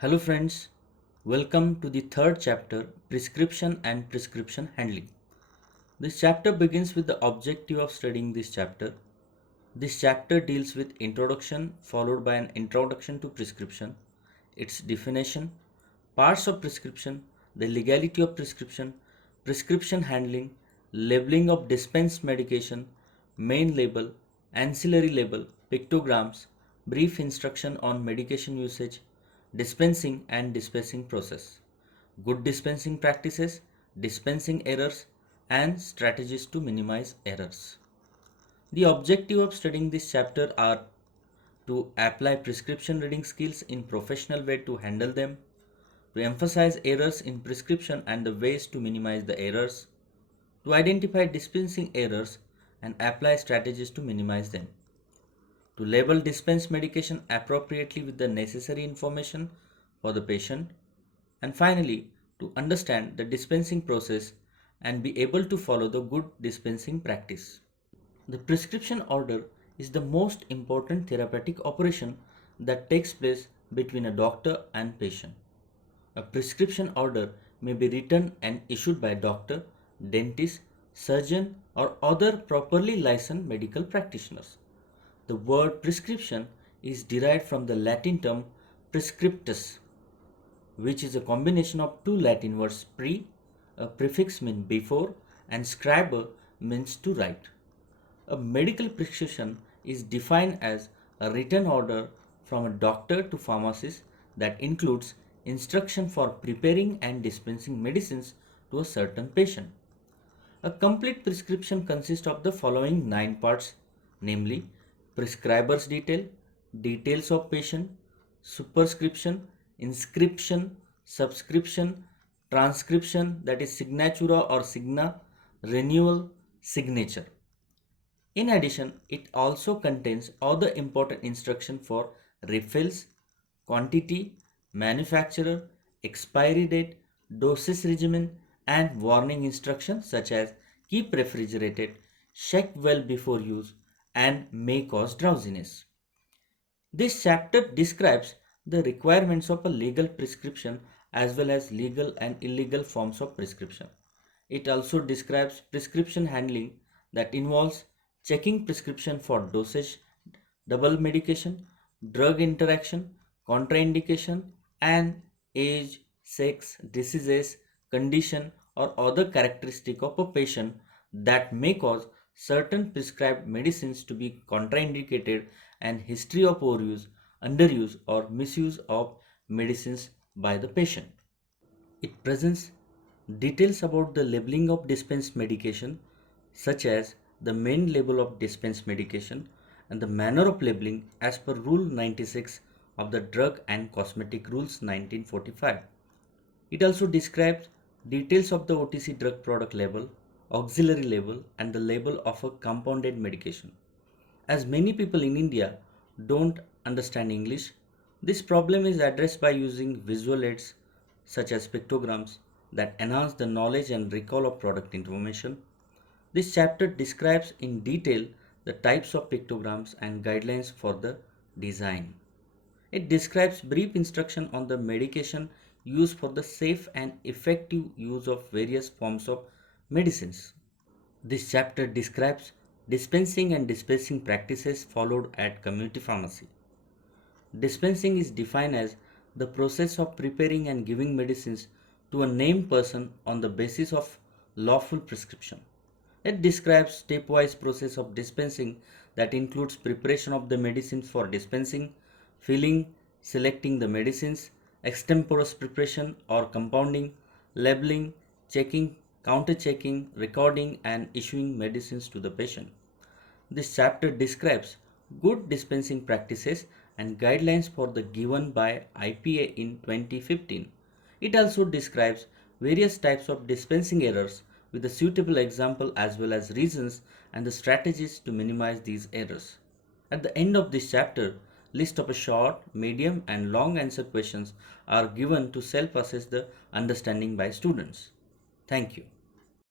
Hello friends, welcome to the third chapter, Prescription and Prescription Handling. This chapter begins with the objective of studying this chapter. This chapter deals with introduction followed by an introduction to prescription, its definition, parts of prescription, the legality of prescription, prescription handling, labeling of dispensed medication, main label, ancillary label, pictograms, brief instruction on medication usage, dispensing and dispensing process, good dispensing practices, dispensing errors, and strategies to minimize errors. The objective of studying this chapter are to apply prescription reading skills in professional way to handle them, to emphasize errors in prescription and the ways to minimize the errors, to identify dispensing errors and apply strategies to minimize them, to label dispensed medication appropriately with the necessary information for the patient, and finally, to understand the dispensing process and be able to follow the good dispensing practice. The prescription order is the most important therapeutic operation that takes place between a doctor and patient. A prescription order may be written and issued by a doctor, dentist, surgeon, or other properly licensed medical practitioners. The word prescription is derived from the Latin term prescriptus, which is a combination of two Latin words pre, a prefix means before, and scribe means to write. A medical prescription is defined as a written order from a doctor to pharmacist that includes instruction for preparing and dispensing medicines to a certain patient. A complete prescription consists of the following 9 parts, namely prescriber's detail, details of patient, superscription, inscription, subscription, transcription that is signatura or signa, renewal, signature. In addition, it also contains other important instructions for refills, quantity, manufacturer, expiry date, dosage regimen, and warning instructions such as keep refrigerated, check well before use, and may cause drowsiness. This chapter describes the requirements of a legal prescription as well as legal and illegal forms of prescription. It also describes prescription handling that involves checking prescription for dosage, double medication, drug interaction, contraindication, and age, sex, diseases, condition, or other characteristic of a patient that may cause certain prescribed medicines to be contraindicated and history of overuse, underuse, or misuse of medicines by the patient. It presents details about the labeling of dispensed medication, such as the main label of dispensed medication and the manner of labeling as per Rule 96 of the Drug and Cosmetic Rules 1945. It also describes details of the OTC drug product label, auxiliary label, and the label of a compounded medication. As many people in India don't understand English, this problem is addressed by using visual aids such as pictograms that enhance the knowledge and recall of product information. This chapter describes in detail the types of pictograms and guidelines for the design. It describes brief instruction on the medication used for the safe and effective use of various forms of medicines. This chapter describes dispensing and dispensing practices followed at community pharmacy. Dispensing is defined as the process of preparing and giving medicines to a named person on the basis of lawful prescription. It describes stepwise process of dispensing that includes preparation of the medicines for dispensing, filling, selecting the medicines, extemporaneous preparation or compounding, labeling, checking, counter checking, recording and issuing medicines to the patient. This chapter describes good dispensing practices and guidelines for the given by IPA in 2015. It also describes various types of dispensing errors with a suitable example as well as reasons and the strategies to minimize these errors. At the end of this chapter, list of a short, medium and long answer questions are given to self-assess the understanding by students. Thank you.